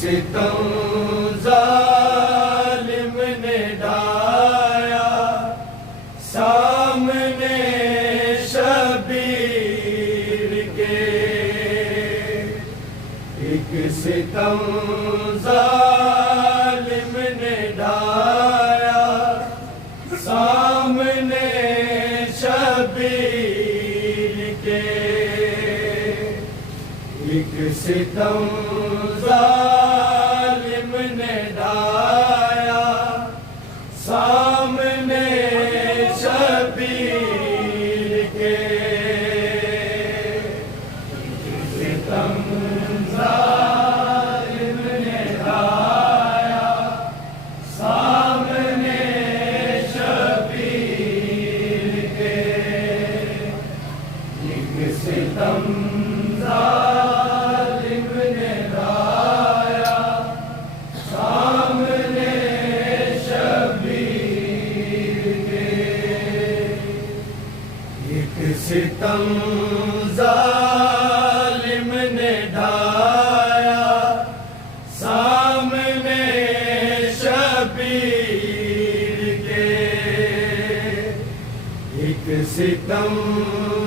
ستم ظالم نے ڈھایا سامنے شبیر کے، ایک ستم ظالم نے ڈھایا سامنے شبیر کے، ایک ستم ظالم نے ڈھایا سامنے شبیر کے، ستم ظالم نے ڈھایا سامنے شبیر کے، ایک ستم ظالم نے ڈھایا سامنے شبیر کے، ایک ستم ظالم نے ڈھایا سامنے شبیر کے، ایک ستم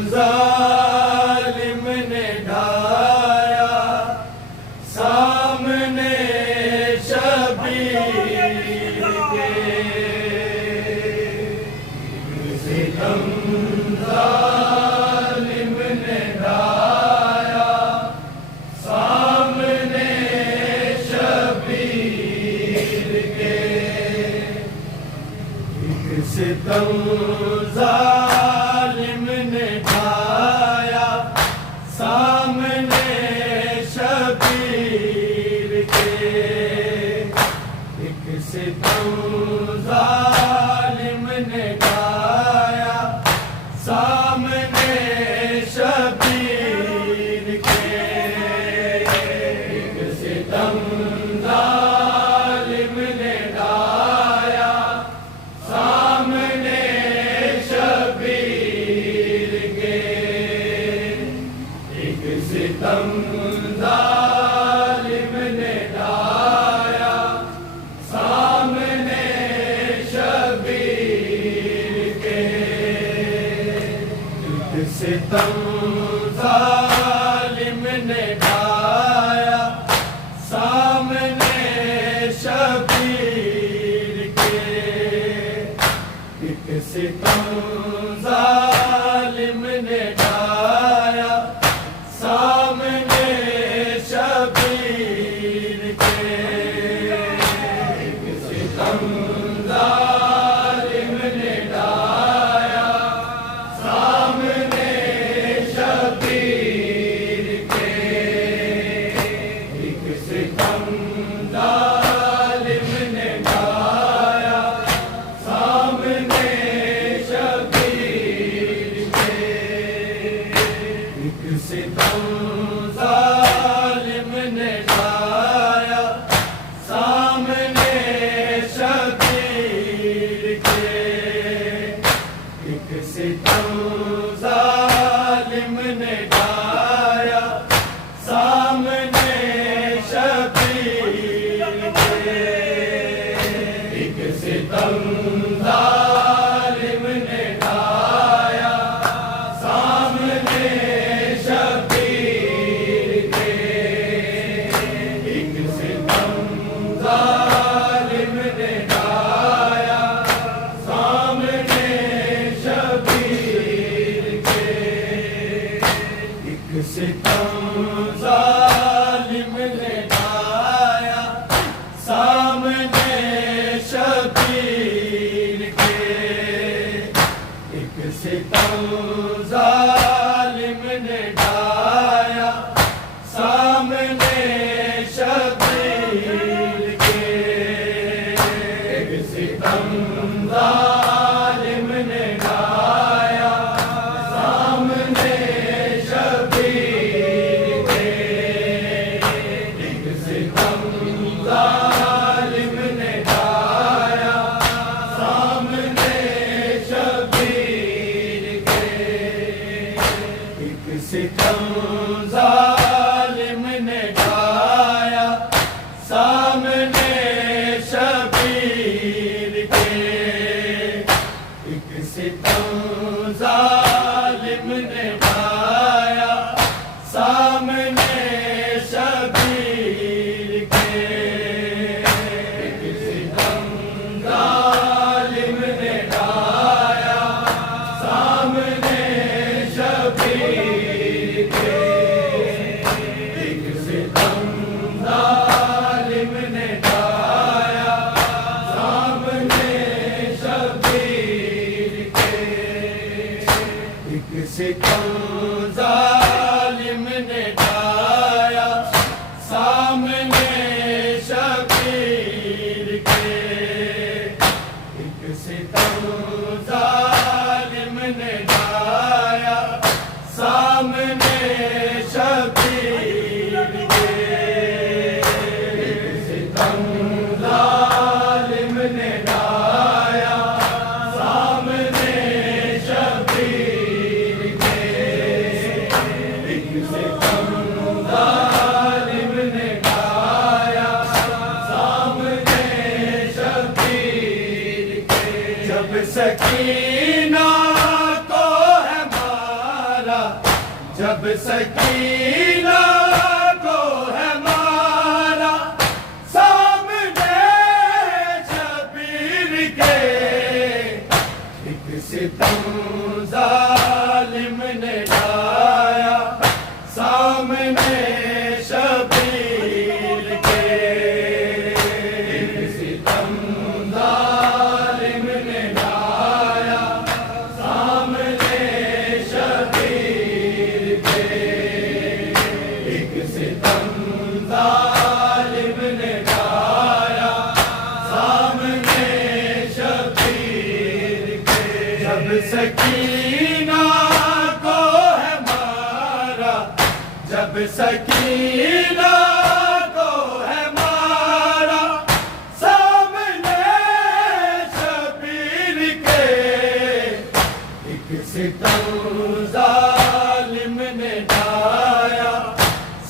ظالم نے ڈھایا سامنے شبیر کے، ستم ظالم نے ڈھایا سامنے شبیر کے، ایک ستم ظالم نے ڈھایا سامنے شبیر کے، ایک ستم ظالم نے ڈھایا سامنے شبیر کے، ایک ستم ظالم نے ڈھایا سامنے شبیر کے، ایک ستم ظالم نے ڈھایا سامنے شبیر کے، ایک ستم ظالم نے ڈھایا سامنے شبیر کے، ایک ستم ظالم نے ڈھایا سامنے شبیر کے، ایک ستم ظالم نے ڈھایا سامنے شبیر کے، ایک ستم ظالم نے ڈھایا سامنے شبیر کے، ایک ستم ظالم نے ڈھایا سامنے شبیر کے، ایک ستم ظالم نے ڈھایا سامنے شبیر کے، ایک ستم ظالم نے ڈھایا سامنے شبیر کے، ایک ستم ظالم نے ڈھایا سامنے شبیر کے، ایک ستم ظالم نے ڈھایا سامنے شبیر کے، ایک ستم ظالم نے ڈھایا سامنے شبیر کے، ایک ستم ظالم نے ڈھایا سامنے شبیر کے، ایک ستم ظالم نے ڈھایا سامنے شبیر کے، ستم ظالم نے ڈھایا سامنے شبیر کے، ستم ظالم نے ڈھایا سامنے شبیر کے، ایک ستم ظالم نے ڈھایا سامنے شبیر کے، جب سکینہ کو ہے مارا، جب سکینہ کو ہے مارا سامنے شبیر کے، ایک ستم ظالم نے ڈھایا سامنے شبیر کے، ایک ستم ظالم نے ڈھایا سامنے شبیر کے، ایک ستم ظالم نے ڈھایا سامنے شبیر کے، جب سکینہ کو ہے مارا، جب سکینہ کو ہے مارا سامنے شبیر کے، ایک ستم ظالم نے ڈھایا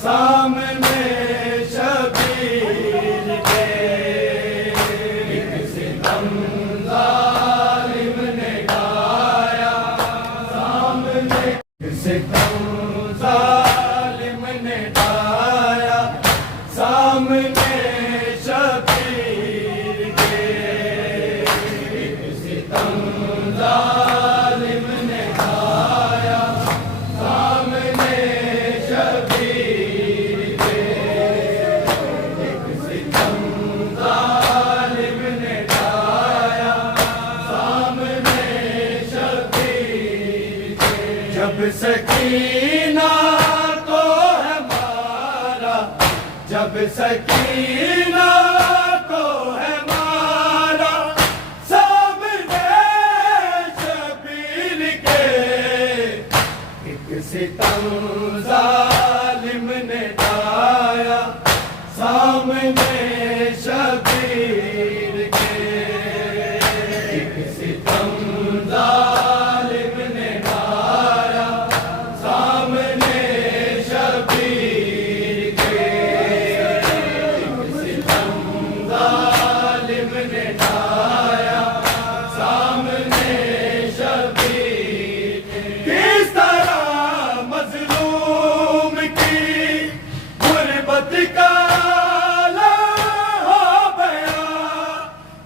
سامنے شبیر کے، ایک ستم ظالم نے ڈھایا سامنے، ستم ظالم نے ڈھایا سامنے شبیر کے، ایک ستم ظالم نے ڈھایا سامنے شبیر کے، ایک ستم ظالم نے ڈھایا سامنے شبیر کے، جب سکینہ کو ہے مارا، جب سکینہ کو ہے مارا سامنے شبیر کے، ایک ستم ظالم نے ڈھایا سامنے شبیر کے، ایک ستم ظالم نے ڈھایا سامنے شبیر کے، ایک ستم ظالم نے ڈھایا سامنے شبیر کے، کس طرح مظلوم کی غربت کا عالم ہو گیا،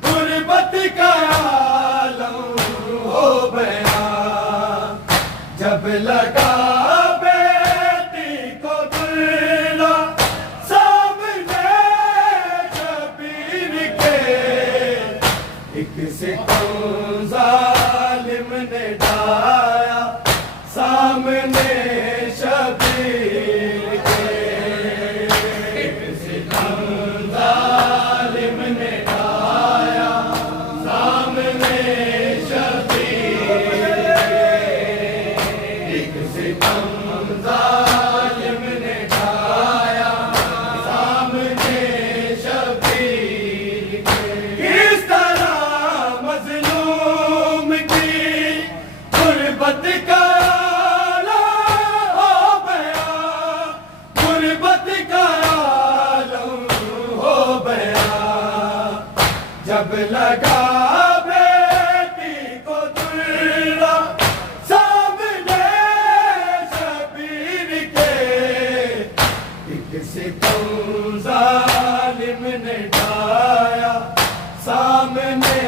غربت کا عالم ہو گیا، جب لگا بیٹی کو دلہ سامنے شبیر کے، ایک ستم ظالم نے ڈھایا سامنے شبیر کے، ایک ستم ظالم نے ڈھایا سامنے شبیر کے، ایک ستم ظالم نے ڈھایا سامنے شبیر کے، کس طرح مظلوم کی غربت کا عالم ہو گیا، غربت کا عالم ہو گیا، جب لگا بیٹی کو دلہ سامنے شبیر کے، ایک ستم ظالم نے ڈھایا سامنے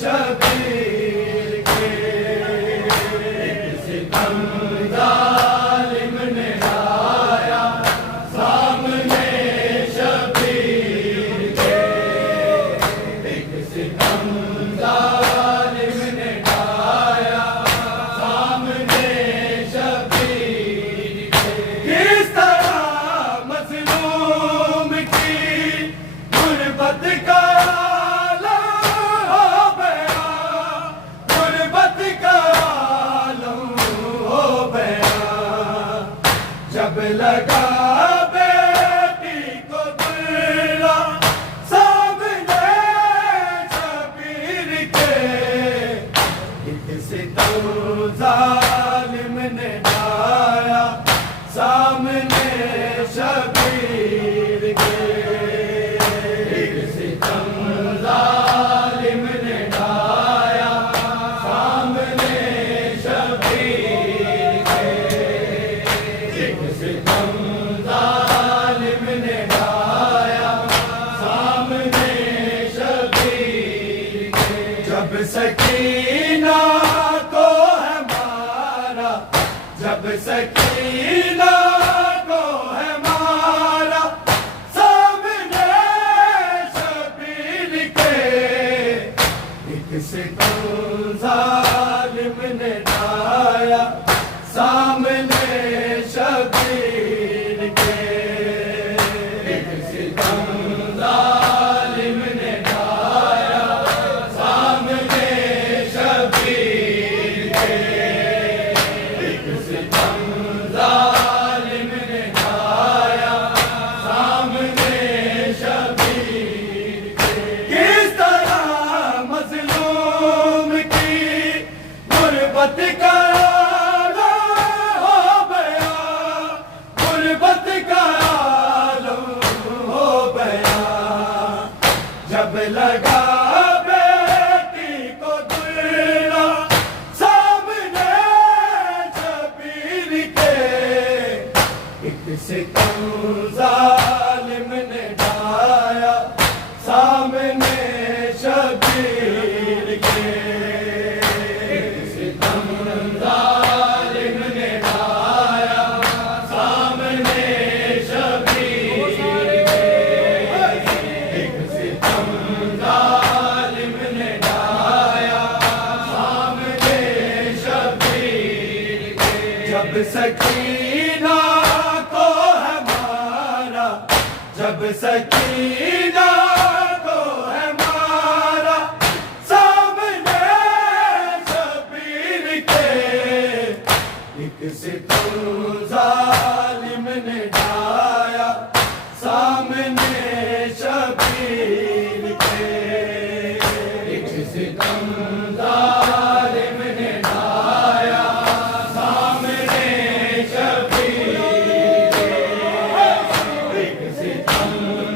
شبیر کے، ایک ستم ظالم نے ڈھایا سامنے شبیر کے، ایک ستم ظالم نے ڈھایا سامنے شبیر کے، کس طرح مظلوم کی غربت کا عالم ہو گیا، لگا بیٹی کو درڑا سامنے شبیر کے، ایک ستم ظالم نے ڈھایا سامنے شبیر کے، ایک ستم ظالم نے ڈھایا سامنے شبیر کے، ایک ستم ظالم نے ڈھایا سامنے شبیر کے، جب سکینہ کو ہے مارا، جب سکینہ کو ہے مارا سامنے شبیر کے، ایک ستم ظالم نے ڈھایا سامنے شبیر کے، ایک ستم ظالم نے ڈھایا سامنے شبیر کے، ایک ستم ظالم نے ڈھایا سامنے شبیر کے، کس طرح مظلوم کی غربت کا عالم ہو گیا، غربت کا عالم ہو گیا، جب لگا بیٹی کو درڑا سامنے شبیر کے، ایک ستم ظالم نے ڈھایا سامنے شبیر کے، ایک ستم ظالم نے ڈھایا سامنے شبیر کے، ایک ستم ظالم نے ڈھایا سامنے شبیر کے، جب سکینہ کو ہے مارا، جب سکینہ کو ہے مارا سامنے شبیر کے، ایک ستم ظالم نے ڈھایا سامنے شبیر کے، ایک ستم ظالم نے ڈھایا سامنے شبیر کے، ایک ستم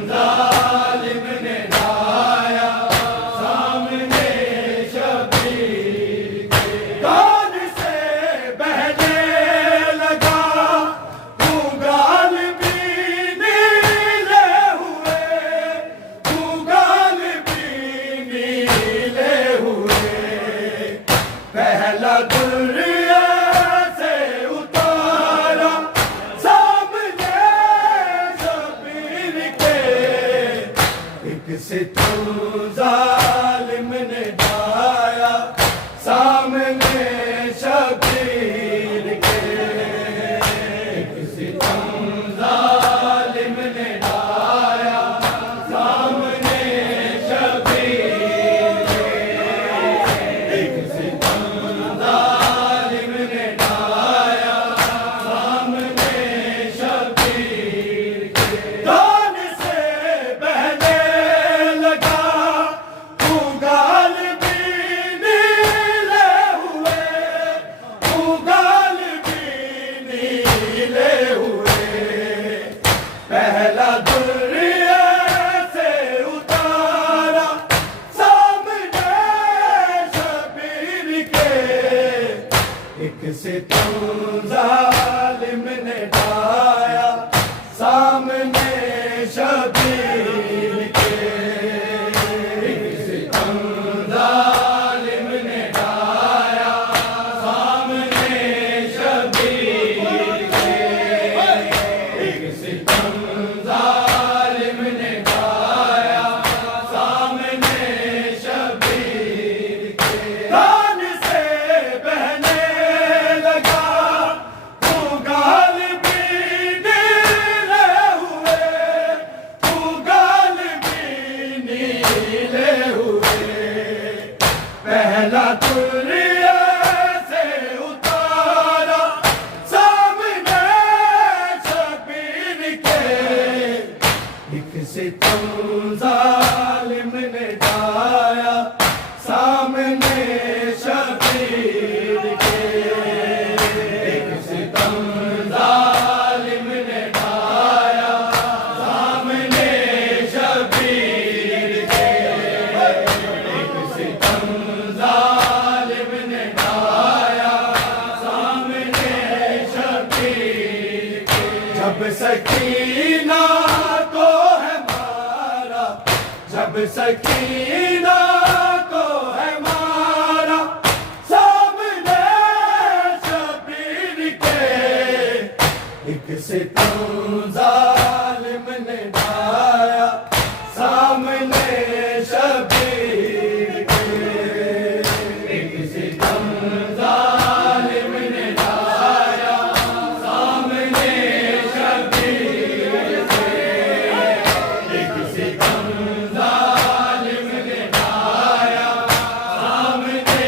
ظالم نے ڈھایا سامنے شبیر کے، کان سے بہنے لگا تو گال بھی نیلے ہوئے، تو گال بھی نیلے ہوئے، پہلا دریا سے اتارا سامنے شبیر کے، ایک ستم ظالم نے ڈھایا سامنے شبیر کے، ایک ستم ظالم نے ڈھایا سامنے شبیر کے، ایک ستم ظالم نے ڈھایا سامنے شبیر کے، کان سے بہنے لگا تو گال بھی نیلے ہوئے، تو گال بھی نیلے ہوئے، پہلا دریا سے اتارا سامنے شبیر کے، ایک ستم ظالم نے ڈھایا سامنے شبیر کے، ایک ستم ظالم نے ڈھایا سامنے شبیر کے، ایک ستم ظالم نے ڈھایا سامنے شبیر کے، کان سے بہنے لگا تو گال بھی نیلے ہوئے، تو گال بھی نیلے ہوئے، پہلا دریا سے اتارا سامنے شبیر سکینہ کو ہے مارا سامنے شبیر کے، ایک ستم ظالم نے ڈھایا سامنے شبیر کے، ایک ستم ظالم نے ڈھایا سامنے شبیر کے، ایک ستم ظالم نے ڈھایا سامنے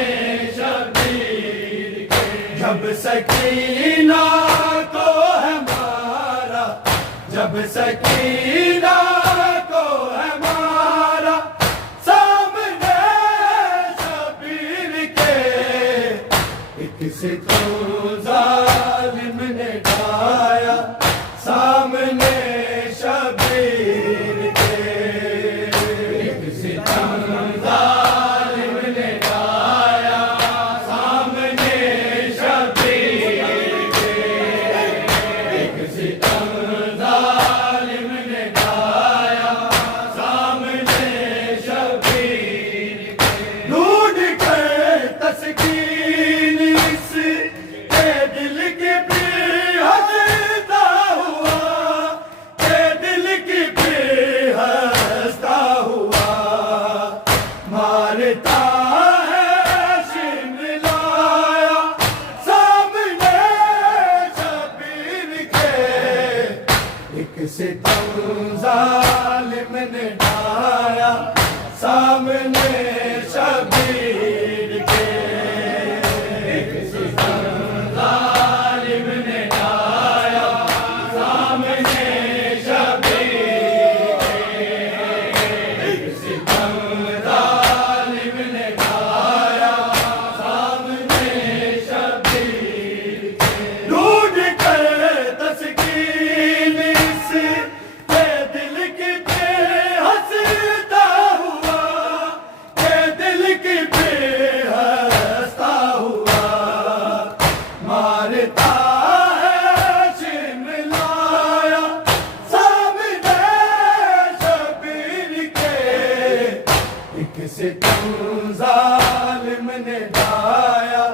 شبیر کے، جب سکینہ کو ہے مارا، جب سکینہ کو ہے مارا سامنے شبیر کے، ایک ستم ظالم نے ڈھایا سامنے شبیر کے، ایک ستم ظالم نے ڈھایا سامنے شبیر کے، ایک ستم ظالم نے ڈھایا سامنے شبیر کے، ڈھونڈ کر تسکین اس کے دل کی پیر ہنستا ہوا، کے دل کی پیر ہنستا ہوا، مارتا ہے شملایا سامنے شبیر کے، ایک ستم ظالم نے ڈھایا سامنے شبیر کے، ایک ستم ظالم نے ڈھایا سامنے شبیر کے، ایک ستم ظالم نے ڈھایا سامنے شبیر کے، ڈھونڈ کر تسکین اس کے دل کی پیر ہنستا ہوا، کے دل کی پیر ہنستا ہوا، مارتا ہے شملایا سامنے شبیر کے، ایک ستم ظالم نے ڈھایا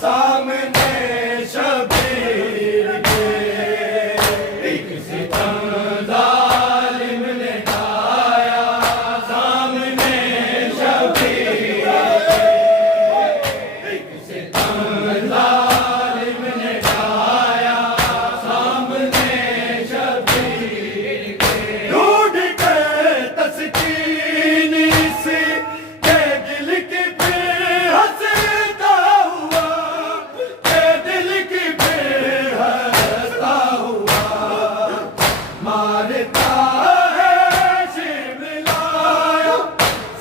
سامنے شبیر کے، ایک ستم ظالم نے ڈھایا سامنے شبیر کے، ایک ستم ظالم نے ڈھایا سامنے شبیر کے، ڈھونڈ کر تسکین اس کے دل کی پیر ہنستا ہوا، کے دل کی پیر ہنستا ہوا، مارتا ہے شملایا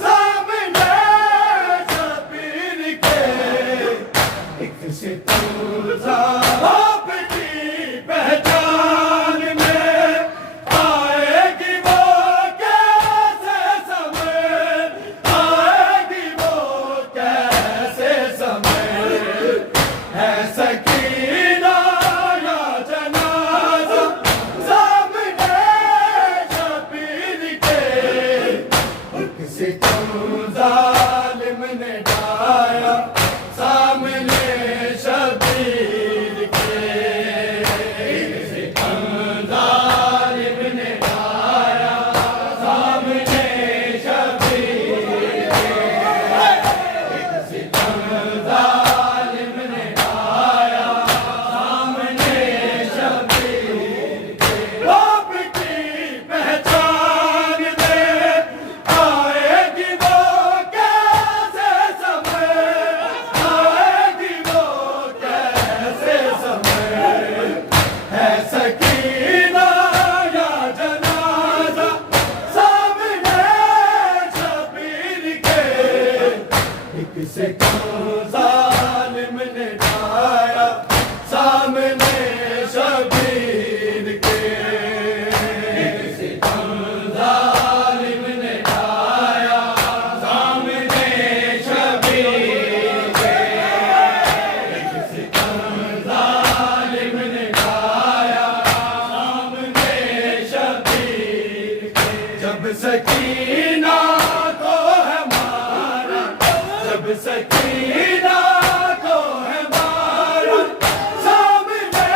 سامنے شبیر کے، ایک ستم آپ کی پہچان میں آئے گی وہ کیسے سمجھ، آئے گی وہ کیسے سمجھ، ہے سکینہ یا جنازہ سامنے شبیر کے، ایک ستم ظالم نے ڈھایا سامنے شبیر کے، ایک ستم ظالم نے ڈھایا سامنے شبیر کے، ایک ستم ظالم نے ڈھایا سامنے شبیر کے، آپ کی پہچان میں آئے گی وہ کیسے سمجھ، آئے گی وہ کیسے سمجھ، ہے سکینہ یا جنازہ سامنے شبیر کے، ایک ستم ظالم نے ڈھایا سامنے شبیر کے، ایک ستم ظالم نے ڈھایا سامنے شبیر کے، ایک ستم ظالم نے ڈھایا سامنے شبیر کے، جب سکینہ سکینہ کو ہے مارا سامنے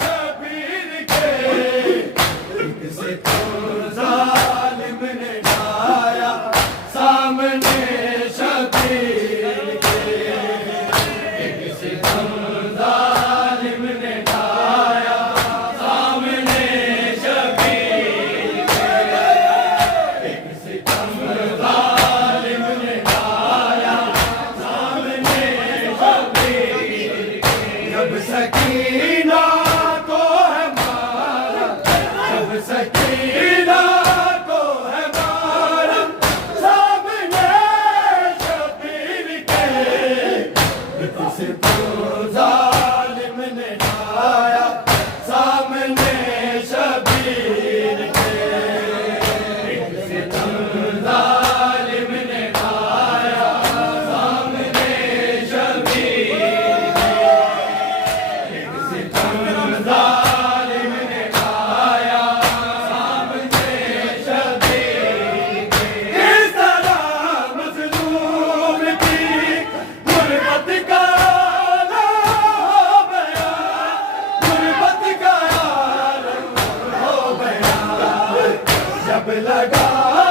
شبیر کے ایک ستم ظالم نے ڈھایا سامنے شبیر کے ایک ستم ظالم نے ڈھایا سامنے شبیر کے ایک ستم ظالم نے ڈھایا سامنے شبیر کے جب سکینہ کو ہے مارا جب سکینہ کو ہے مارا سامنے شبیر کے ایک ستم ظالم نے ڈھایا سامنے شبیر کے ایک ستم ظالم نے ڈھایا سامنے شبیر کے ایک ستم ظالم نے ڈھایا سامنے شبیر کے کس طرح مظلوم کی غربت کا عالم ہو گیا غربت کا عالم ہو گیا جب لگا